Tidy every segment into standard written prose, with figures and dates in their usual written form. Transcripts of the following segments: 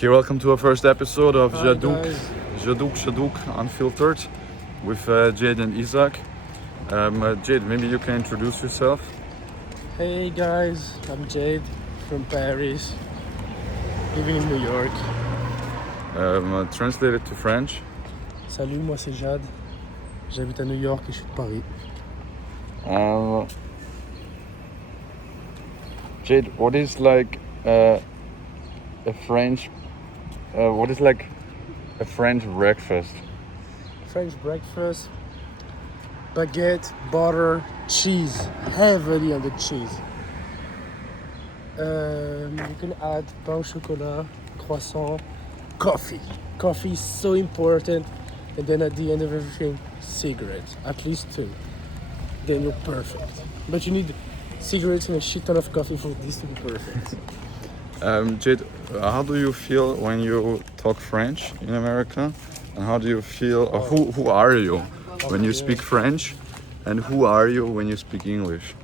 Okay, welcome to our first episode of Hi guys. Jadouk Unfiltered with Jade and Isaac. Jade, maybe you can introduce yourself. Hey guys, I'm Jade from Paris, living in New York. Translate it to French. Salut, moi c'est Jade. J'habite à New York et je suis de Paris. Jade, what is like a French? What is like a French breakfast? French breakfast, baguette, butter, cheese, heavily on the cheese. You can add pain au chocolat, croissant, coffee. Coffee is so important. And then at the end of everything, cigarettes, at least 2. Then you're perfect. But you need cigarettes and a shit ton of coffee for this to be perfect. Jade, how do you feel when you talk French in America? And how do you feel, or who are you when you speak French? And who are you when you speak English?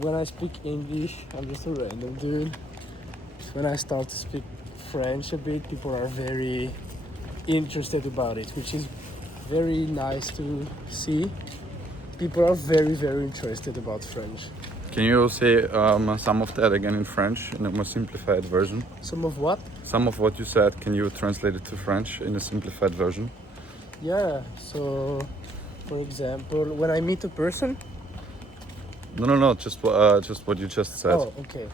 When I speak English, I'm just a random dude. When I start to speak French a bit, people are very interested about it, which is very nice to see. People are very, very interested about French. Can you say some of that again in French in a more simplified version? Some of what? Some of what you said, can you translate it to French in a simplified version? Yeah, so for example, when I meet a person. No, just what you just said. Oh, ok.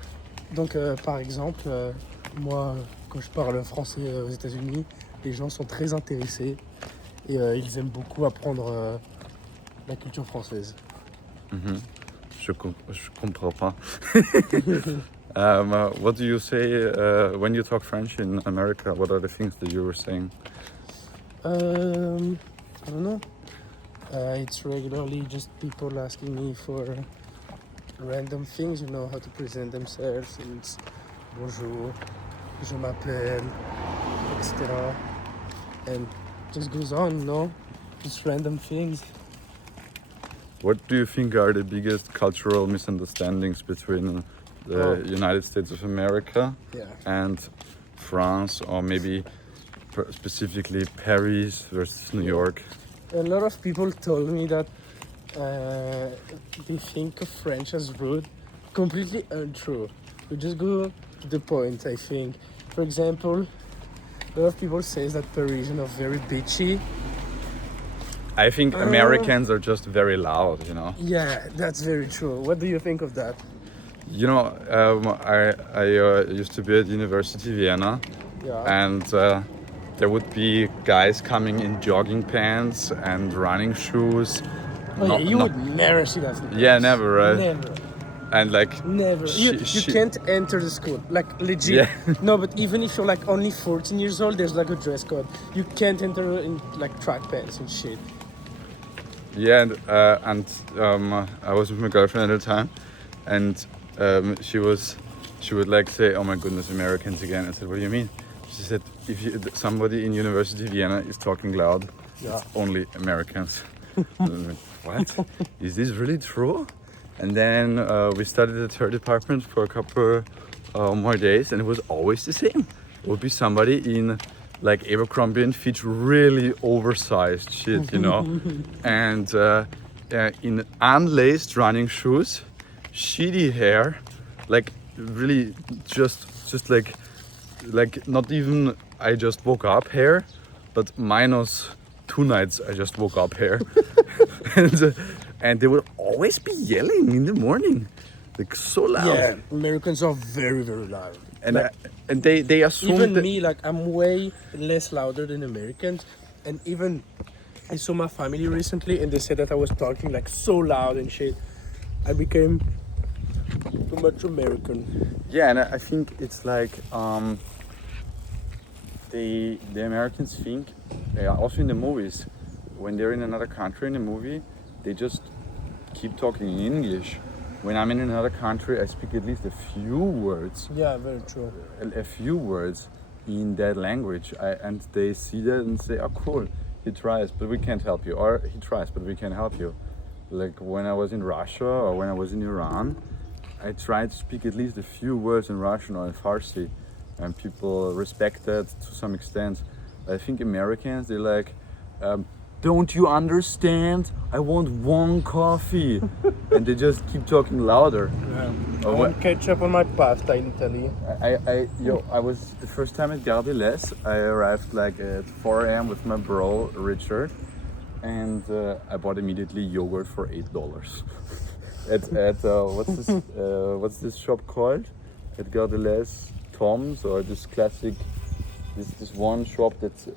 Donc, par exemple, moi, quand je parle français aux États-Unis, les gens sont très intéressés et ils aiment beaucoup apprendre la culture française. Mm-hmm. Je comprends pas. What do you say when you talk French in America? What are the things that you were saying? I don't know. It's regularly just people asking me for random things, you know, how to present themselves. And it's bonjour, je m'appelle, etc. And just goes on, you know, just random things. What do you think are the biggest cultural misunderstandings between the United States of America and France, or maybe specifically Paris versus New York? A lot of people told me that they think of French as rude. Completely untrue. We just go to the point, I think. For example, a lot of people say that Parisians are very bitchy. I think Americans are just very loud, you know. Yeah, that's very true. What do you think of that? You know, I used to be at University Vienna, and there would be guys coming in jogging pants and running shoes. You would never see that. Yeah, never, right? Never. And like never. You can't enter the school, like legit. Yeah. No, but even if you're like only 14 years old, there's like a dress code. You can't enter in like track pants and shit. Yeah, and I was with my girlfriend at the time, and she would like say, "Oh my goodness, Americans again." I said, "What do you mean?" She said, "If somebody in University Vienna is talking loud, it's only Americans." What? Is this really true? And then we studied at her department for a couple more days, and it was always the same. It would be somebody in like Abercrombie and Fitch, really oversized shit, you know, and in unlaced running shoes, shitty hair, like really just like not even I just woke up hair, but minus 2 nights I just woke up hair, and they would always be yelling in the morning, like so loud. Yeah, Americans are very, very loud. And like, and they assume even that me, like I'm way less louder than Americans, and even I saw my family recently, and they said that I was talking like so loud and shit. I became too much American. Yeah, and I think it's like the Americans think, also in the movies, when they're in another country in a movie, they just keep talking in English. When I'm in another country, I speak at least a few words. Yeah, very true. A few words in that language, and they see that and say, "Oh, cool, he tries, but we can't help you," or "He tries, but we can't help you." Like when I was in Russia or when I was in Iran, I tried to speak at least a few words in Russian or in Farsi, and people respect that to some extent. I think Americans, they're like, don't you understand? I want one coffee, and they just keep talking louder. Yeah. I Oh, want ketchup on my pasta in Italy. I was the first time at Gare de l'Est. I arrived like at 4 a.m. with my bro Richard, and I bought immediately yogurt for $8. at what's this shop called? At Gare de l'Est, Tom's, or this classic, this one shop that's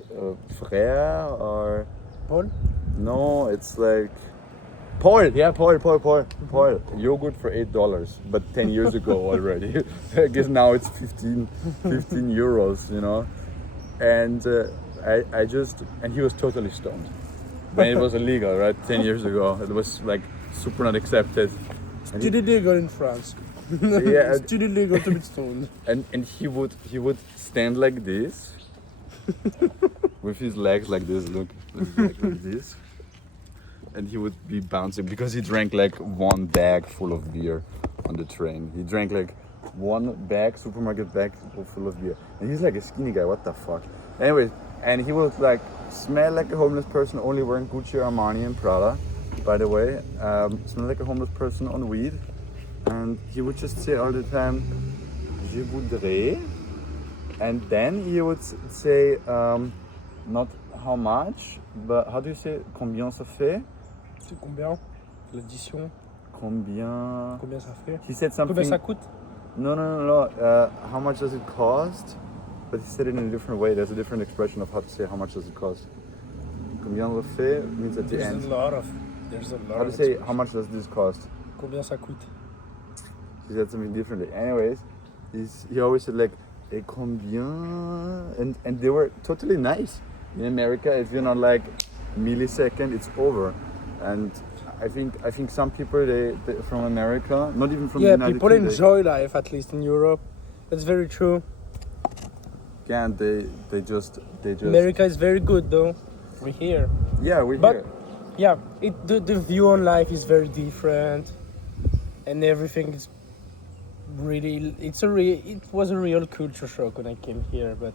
Frère or Paul? no, it's like Paul. Yeah, Paul. Yogurt for $8, but 10 years ago already. I guess now it's 15 euros, you know. And I just, and he was totally stoned. When it was illegal, right? 10 years ago, it was like super not accepted. And Still illegal in France. Yeah. Still illegal to be stoned. and he would stand like this, with his legs like this. Look, like this. And he would be bouncing because he drank like one bag full of beer on the train. He drank like one supermarket bag full of beer. And he's like a skinny guy, what the fuck? Anyways, and he would like smell like a homeless person, only wearing Gucci, Armani and Prada, by the way. Smell like a homeless person on weed. And he would just say all the time, je voudrais. And then he would say, not how much, but how do you say, combien ça fait? C'est combien? L'addition? Combien Combien ça fait? He said something. Combien ça coûte? No. How much does it cost? But he said it in a different way. There's a different expression of how to say how much does it cost. Combien ça fait means at the end. There's a lot of How to say how much does this cost? Combien ça coûte? He said something differently. Anyways, he always said like, et combien? And they were totally nice. In America, if you're not like millisecond, it's over. And I think some people they from America, not even from the United people Kingdom, enjoy life, at least in Europe. That's very true. yeah, and they just America is very good though. We're here. yeah, we're But here. yeah, the view on life is very different, and everything is really. It was a real culture shock when I came here, but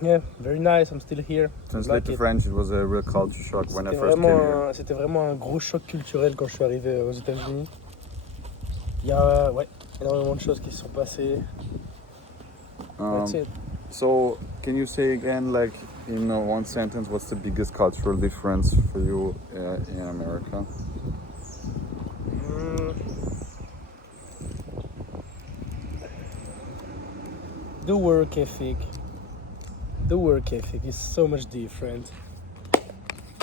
yeah, very nice. I'm still here. Translate like to it. French, it was a real culture shock when I C'était first came here. c'était vraiment un gros choc culturel quand je suis arrivé aux États-Unis. Il y a énormément de choses qui se sont passées. That's it. So, can you say again, like in one sentence, what's the biggest cultural difference for you in America? The work ethic. The work ethic is so much different.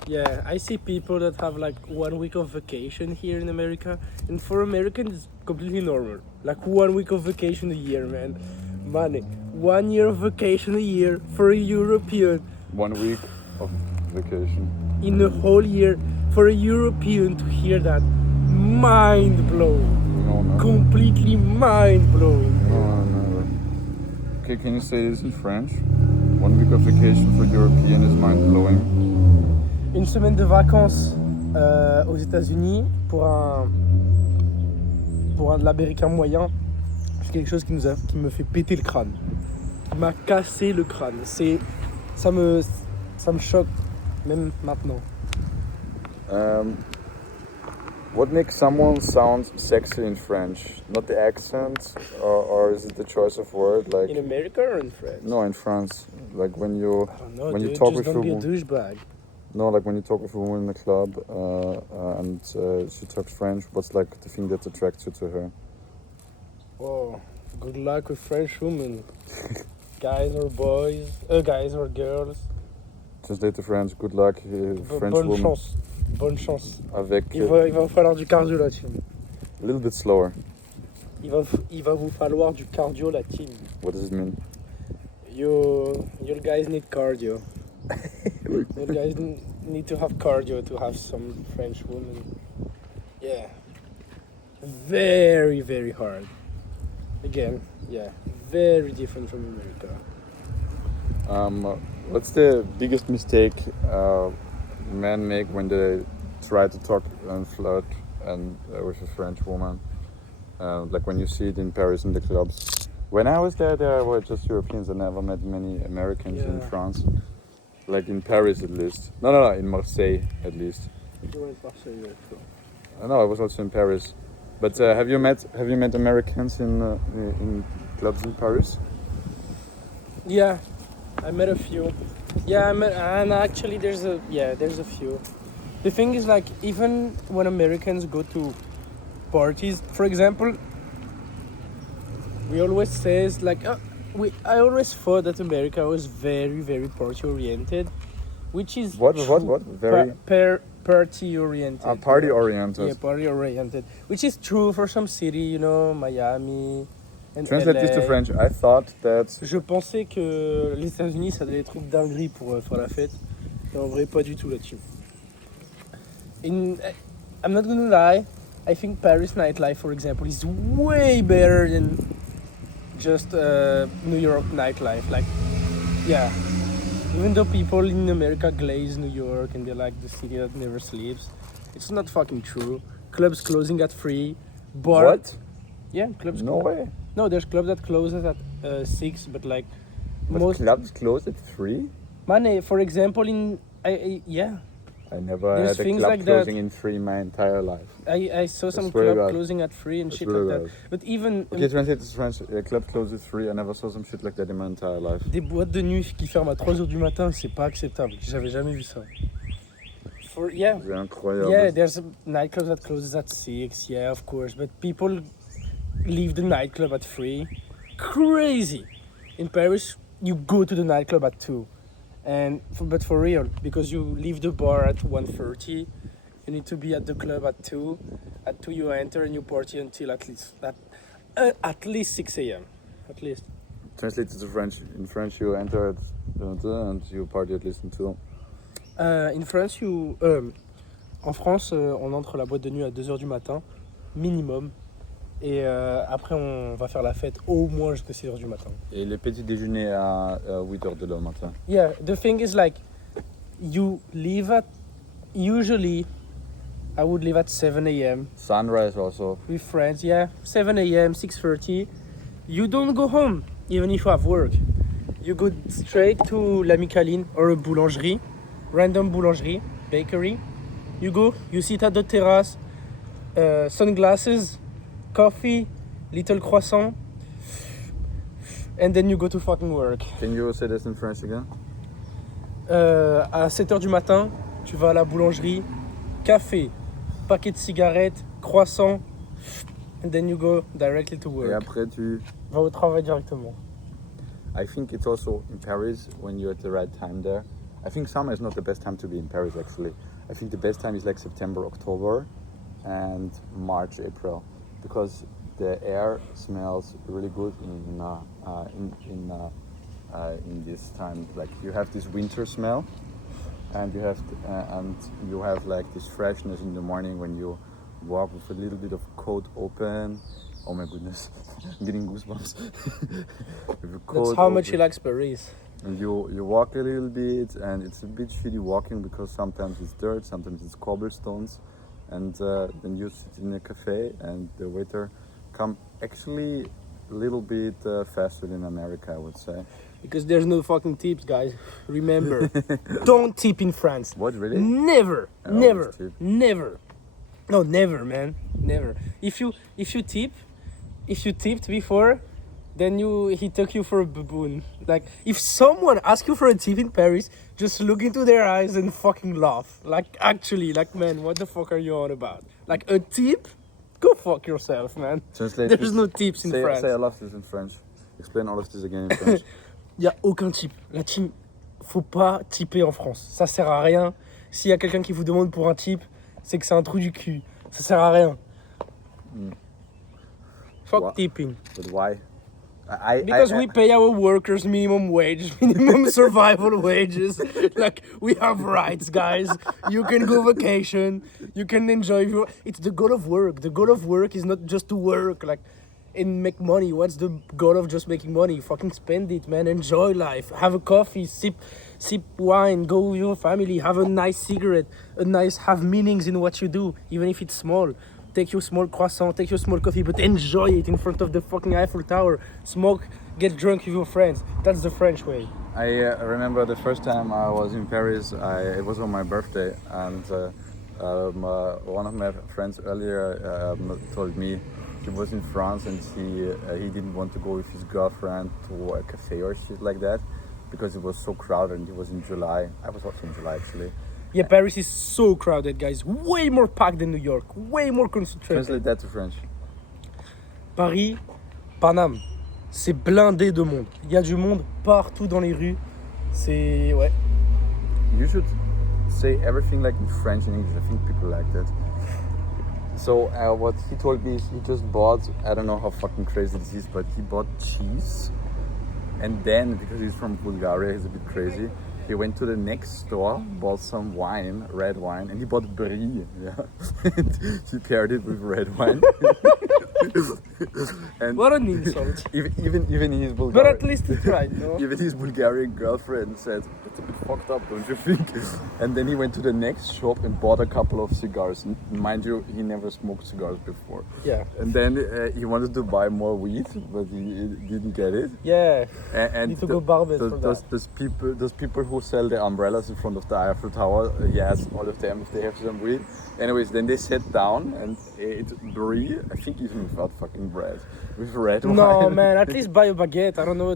Yeah, I see people that have like 1 week of vacation here in America, and for Americans it's completely normal. Like 1 week of vacation a year, man. Money. 1 year of vacation a year for a European. 1 week of vacation. In a whole year for a European to hear that, mind blowing. No. Completely mind blowing. No. Okay, can you say this in French? 1 week of vacation for European is mind blowing. Une semaine de vacances aux États-Unis pour un l'américain moyen, c'est quelque chose qui me fait péter le crâne. Qui m'a cassé le crâne. Ça me choque même maintenant. What makes someone sound sexy in French? Not the accent, or is it the choice of word? Like In America or in France? no, in France. Like when you I don't know, when dude, you talk just with don't a be a woman. douchebag. No, like when you talk with a woman in the club and she talks French, what's like the thing that attracts you to her? Oh, good luck with French women. Guys or boys, guys or girls. Translate to French. Good luck, French Bonne woman. chance. Bonne chance. Avec Il va vous falloir du cardio la team. a little bit slower. Il va vous falloir du cardio la team. What does it mean? You guys need cardio. You guys need to have cardio to have some French women. Yeah. Very, very hard. Again, yeah. Very different from America. What's the biggest mistake men make when they try to talk and flirt and with a French woman? Like when you see it in Paris in the clubs. When I was there were just Europeans. I never met many Americans in Yeah. France. Like in Paris at least. No, in Marseille at least. No, I was also in Paris. But have you met Americans in clubs in Paris? Yeah, I met a few. Yeah, and actually there's a few. The thing is, like, even when Americans go to parties, for example, we always says like, I always thought that America was very, very party oriented, which is What? true. Very Party oriented. party you know? oriented. Yeah, party oriented, which is true for some city, you know, Miami and Translate this to LA. French. I thought that Je pensais que les États-Unis ça devait être une dinguerie pour faire la fête, et en vrai pas du tout là-dessus. I'm not gonna lie, I think Paris nightlife, for example, is way better than just New York nightlife. Like, yeah, even though people in America glaze New York and they're like the city that never sleeps, it's not fucking true. Clubs closing at 3, bar. what? Yeah, clubs. No way. No, there's clubs that closes at 6, but like But most. clubs close at 3? Man, for example, yeah, I never There's had a things club like that. closing in 3 my entire life. I saw some That's really club bad. closing at 3 and That's shit really like that. bad. But even Okay, translate this to French. A club closes 3. I never saw some shit like that in my entire life. des boîtes de nuit qui ferment à 3h du matin, c'est pas acceptable. J'avais jamais vu ça. Yeah, C'est incroyable. yeah, there's a nightclub that closes at 6, yeah, of course. But people leave the nightclub at 3. Crazy. In Paris, you go to the nightclub at 2. But for real, because you leave the bar at 1:30, you need to be at the club at 2. At 2 you enter and you party until at least 6 a.m. At least. Translate it to French. In French, you enter at and you party at least until. In France, en France, on entre la boîte de nuit à 2h du matin, minimum. Et après, on va faire la fête au moins jusqu'à 6h du matin. Et les petits déjeuners à 8h de le matin. Yeah, the thing is like, you leave at, usually, I would leave at 7 a.m. Sunrise also. with friends, yeah, 7 a.m., 6:30. You don't go home, even if you have work. You go straight to La Micaline or a boulangerie, random boulangerie, bakery. You go, you sit at the terrace, sunglasses, coffee, little croissant, and then you go to fucking work. Can you say this in French again? À 7h du matin, tu vas à la boulangerie, café, paquet de cigarettes, croissant, and then you go directly to work. Et après tu. Va au travail directement. I think it's also in Paris when you're at the right time there. I think summer is not the best time to be in Paris actually. I think the best time is like September, October, and March, April, because the air smells really good in this time. Like you have this winter smell, and you have like this freshness in the morning when you walk with a little bit of coat open. Oh my goodness, I'm getting goosebumps. With a That's coat how much open. he likes Paris. And you walk a little bit, and it's a bit shitty walking because sometimes it's dirt, sometimes it's cobblestones, and then you sit in a cafe, and the waiter come actually a little bit faster than America, I would say. Because there's no fucking tips, guys. Remember, don't tip in France. What, really? Never, I always never, tip. never. No, never, man, never. If you tipped before, then he took you for a baboon. Like, if someone asks you for a tip in Paris, just look into their eyes and fucking laugh. Like, actually, like, man, what the fuck are you on about? Like, a tip? Go fuck yourself, man. Translate There's this. no tips in France. Say all of this in French. Explain all of this again in French. Y a aucun tip. La team, faut pas tiper en France. Ça sert à rien. S'il y a quelqu'un qui vous demande pour un tip, c'est que c'est un trou du cul. Ça sert à rien. Fuck What? tipping. But why? Because we pay our workers minimum wage, minimum survival wages. Like, we have rights, guys. You can go vacation. You can enjoy your... It's the goal of work. The goal of work is not just to work, like, and make money. What's the goal of just making money? Fucking spend it, man. Enjoy life. Have a coffee, sip wine, go with your family, have a nice cigarette, have meanings in what you do, even if it's small. take your small croissant, take your small coffee, but enjoy it in front of the fucking Eiffel Tower. Smoke, get drunk with your friends. That's the French way. I remember the first time I was in Paris. It was on my birthday, and one of my friends earlier told me he was in France and he didn't want to go with his girlfriend to a cafe or shit like that because it was so crowded. And it was in July. I was also in July actually. Yeah, Paris is so crowded, guys. Way more packed than New York. Way more concentrated. Translate that to French. Paris, Paname. C'est blindé de monde. Il y a du monde partout dans les rues. C'est... Ouais. You should say everything like in French and English. I think people like that. So what he told me is he just bought, I don't know how fucking crazy this is, but he bought cheese. And then, because he's from Bulgaria, he's a bit crazy, he went to the next store, bought some wine, red wine, and he bought brie. Yeah. And he paired it with red wine. And What an insult. even his Bulgarian, But at least he tried, no? even his Bulgarian girlfriend said, "It's a bit fucked up, don't you think?" And then he went to the next shop and bought a couple of cigars. And mind you, he never smoked cigars before. Yeah. And then he wanted to buy more weed, but he didn't get it. Yeah. And Need to go Barbet for that. those people who sell the umbrellas in front of the Eiffel Tower, he asked all of them if they have some weed. Anyways, then they sat down and ate brie, I think even without fucking bread, with red wine. No, man, at least buy a baguette. I don't know.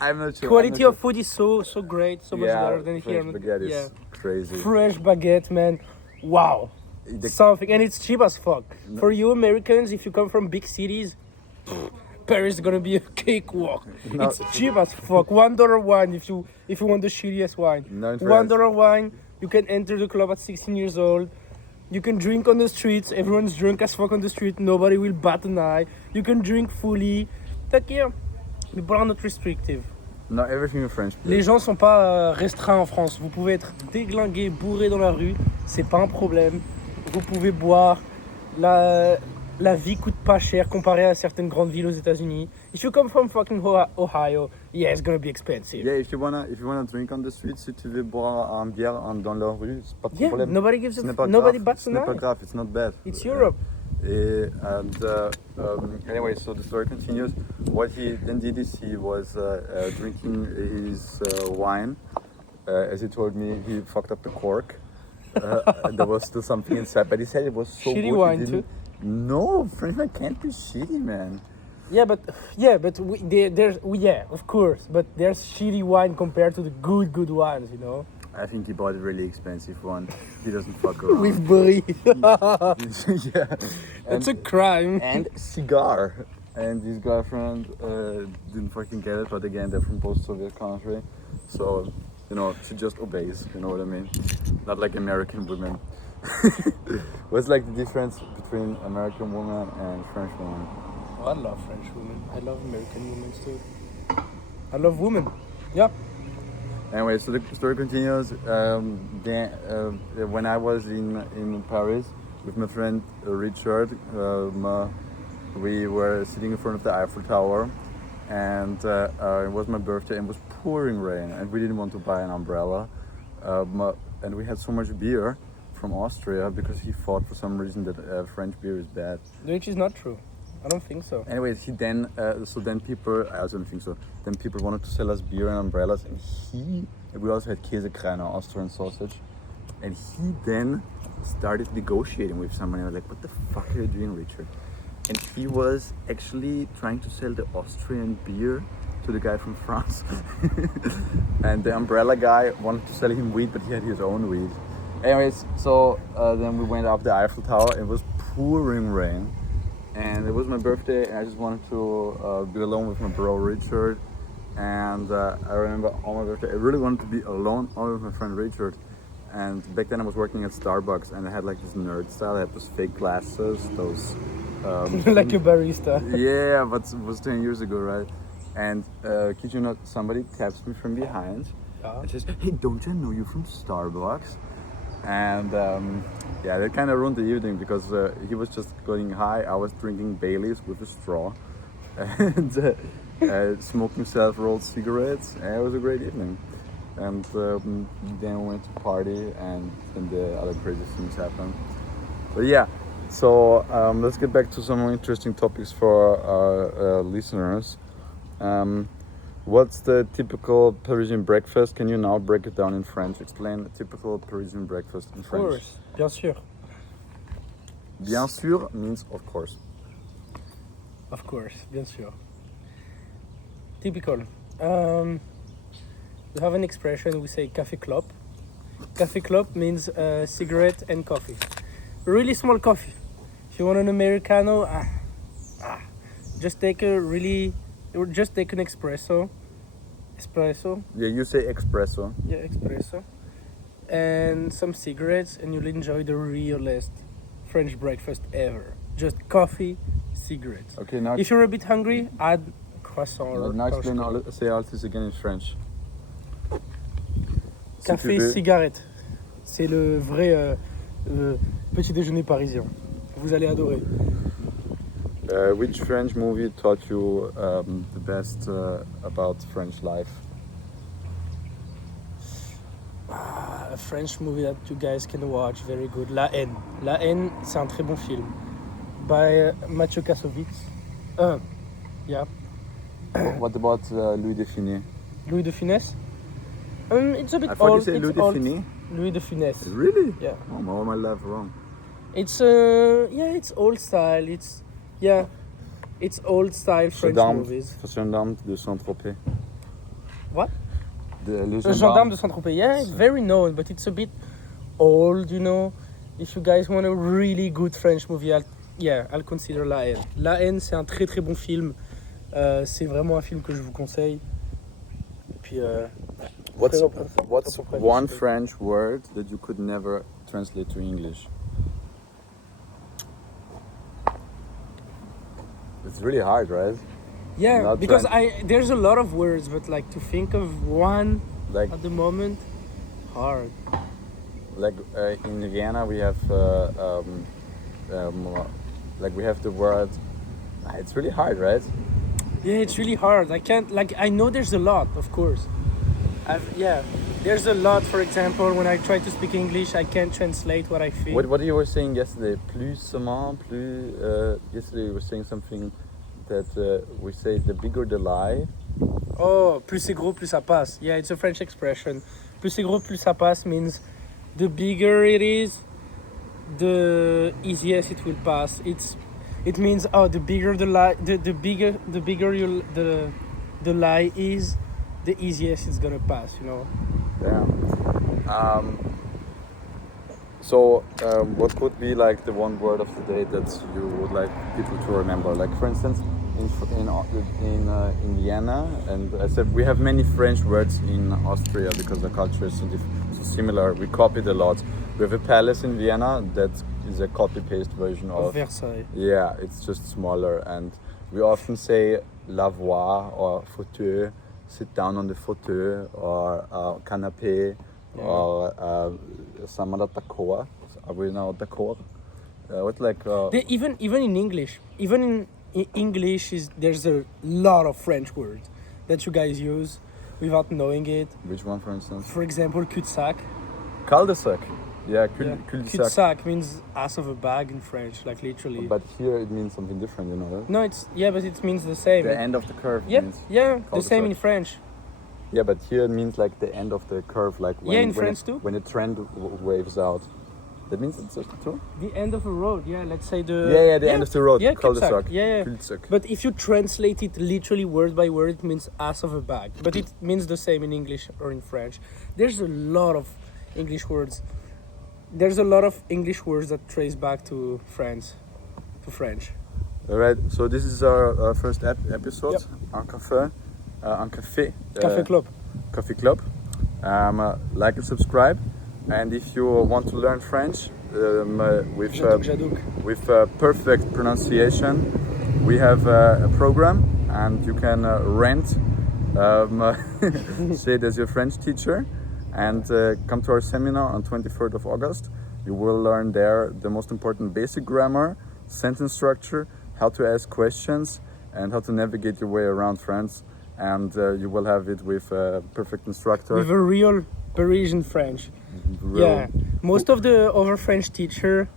I'm not sure. Quality of food is so great, so much better than fresh here. baguette is Yeah. crazy. Fresh baguette, man. Wow. Something, and it's cheap as fuck. For you Americans, if you come from big cities, Paris is gonna be a cakewalk. No. It's cheap as fuck. $1 wine if you want the shittiest wine. No, in France. $1 wine. You can enter the club at 16 years old. You can drink on the streets. Everyone's drunk as fuck on the street. Nobody will bat an eye. You can drink fully. Like here, people are not restrictive. No, everything in French. Les gens sont pas restreints en France. Vous pouvez être déglingué, bourré dans la rue, c'est pas un problème. Vous pouvez boire. La vie coûte pas cher comparé à certaines grandes villes aux États-Unis. If you come from fucking Ohio, yeah, it's gonna be expensive. Yeah, if you wanna drink on the street, si tu veux boire un bière dans la rue, c'est pas de Yeah, problème. nobody gives a Ce n'est pas nobody grave. bats Ce an n'est pas eye. grave. It's not bad. It's Europe. Anyway, so the story continues. What he then did is he was drinking his wine. As he told me, he fucked up the cork. And there was still something inside, but he said it was so Shitty good. wine he didn't- too. No, French wine can't be shitty, man. Yeah, but of course. But there's shitty wine compared to the good wines, you know. I think he bought a really expensive one. He doesn't fuck around. With brie. Yeah. That's a crime. And cigar. And his girlfriend didn't fucking get it, but again, they're from post-Soviet country, so you know she just obeys. You know what I mean? Not like American women. What's like the difference between American women and French women? Oh, I love French women. I love American women too. I love women. Yeah. Anyway, so the story continues. When I was in Paris with my friend Richard, we were sitting in front of the Eiffel Tower, and it was my birthday and it was pouring rain, and we didn't want to buy an umbrella, and we had so much beer from Austria because he thought for some reason that French beer is bad. Which is not true. I don't think so. Anyways, then people, I also don't think so, then people wanted to sell us beer and umbrellas, and we also had Käsekreiner, Austrian sausage, and he then started negotiating with someone, and I was like, what the fuck are you doing, Richard? And he was actually trying to sell the Austrian beer to the guy from France. And the umbrella guy wanted to sell him weed, but he had his own weed. Anyways, so then we went up the Eiffel Tower. It was pouring rain. And it was my birthday, and I just wanted to be alone with my bro Richard. And I remember on my birthday, I really wanted to be alone only with my friend Richard. And back then I was working at Starbucks, and I had like this nerd style. I had those fake glasses, those... Like a barista. Yeah, but it was 10 years ago, right? And kid you not, somebody taps me from behind and says, hey, don't you know you from Starbucks? And yeah, that kind of ruined the evening because he was just going high. I was drinking Baileys with a straw and smoking self-rolled cigarettes. And it was a great evening. And then we went to party, and then the other crazy things happened. But yeah, So let's get back to some more interesting topics for our listeners. What's the typical Parisian breakfast? Can you now break it down in French? Explain a typical Parisian breakfast in Of French. course, bien sûr. Bien sûr means of course. Of course, bien sûr. Typical. We have an expression, we say Café Club. Café Club means cigarette and coffee. Really small coffee. If you want an Americano, just take an espresso. Espresso, Yeah, you say espresso. yeah, espresso. And some cigarettes, and you'll enjoy the realest French breakfast ever. Just coffee, cigarettes. Okay, now If you're a bit hungry, add croissant or now explain pain. say all this again in French. Si tu Café, veux. cigarette. C'est le vrai petit déjeuner parisien. Vous allez adorer. Which French movie taught you the best about French life? A French movie that you guys can watch, very good. La Haine. La Haine, c'est un très bon film. By Mathieu Kassovitz. Yeah. What about Louis de Funès? Louis de Funès. It's a bit I thought old. you say It's Louis de old. Funès. Louis de Funès. Really? Yeah. Oh, my, all my life wrong. It's it's old style. It's old style French movies. Gendarme de Saint-Tropez. What? Le The Gendarme de Saint-Tropez. Yeah, it's very known, but it's a bit old, you know. If you guys want a really good French movie, I'll consider La Haine. La Haine, c'est un très très bon film. C'est vraiment un film que je vous conseille. Et puis, What's What's one French word that you could never translate to English? It's really hard, right? yeah, Not because trying- there's a lot of words, but like to think of one Like at the moment, hard. In Vienna we have like we have the word. It's really hard, right? Yeah, it's really hard. I know there's a lot, of course. There's a lot. For example, when I try to speak English, I can't translate what I feel. What you were saying yesterday? Plus seulement, plus. Yesterday you were saying something that we say the bigger the lie. Oh, plus c'est gros, plus ça passe. Yeah, it's a French expression. Plus c'est gros, plus ça passe means the bigger it is, the easiest it will pass. It means the bigger the lie, the bigger the lie is, the easiest it's gonna pass. You know. Yeah. So, what could be like the one word of the day that you would like people to remember? Like, for instance, in Vienna, and I said we have many French words in Austria because the culture is so similar. We copied a lot. We have a palace in Vienna that is a copy-paste version of Versailles. Yeah, it's just smaller, and we often say lavoir or fauteuil, sit down on the fauteuil, or canapé. Yeah. Or samara d'accord. Are we now d'accord? What like? Even in English, in English there's a lot of French words that you guys use without knowing it. Which one, for instance? For example, cul-de-sac. Cul-de-sac. Yeah, cul-de-sac. Cul-de-sac means ass of a bag in French, like literally. But here it means something different, you know that? No, but it means the same. The end of the curve. Yeah, Means the cul-de-sac. same in French. Yeah, but here it means like the end of the curve, like when, in France too. When the trend waves out. That means it's true? The end of a road, yeah. Let's say the. The end of the road. Yeah, Cul-de-sac. cul-de-sac. Yeah. Cul-de-sac. But if you translate it literally word by word, it means ass of a bag. But it means the same in English or in French. There's a lot of English words. There's a lot of English words that trace back to France, to French. All right. So this is our first episode on Café. Café Club. Café Club. Like and subscribe. And if you want to learn French with perfect pronunciation, we have a program, and you can rent Jade as your French teacher, and come to our seminar on 23rd of August. You will learn there the most important basic grammar, sentence structure, how to ask questions, and how to navigate your way around France. And you will have it with a perfect instructor. With a real Parisian French. Yeah, most of the other French teacher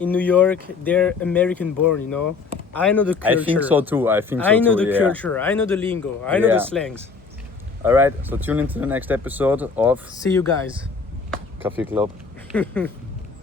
in New York, they're American born, you know. I know the culture. I think so too. I know the yeah. culture. I know the lingo. I know Yeah. the slangs. All right, so tune into the next episode of See you guys. Café Club.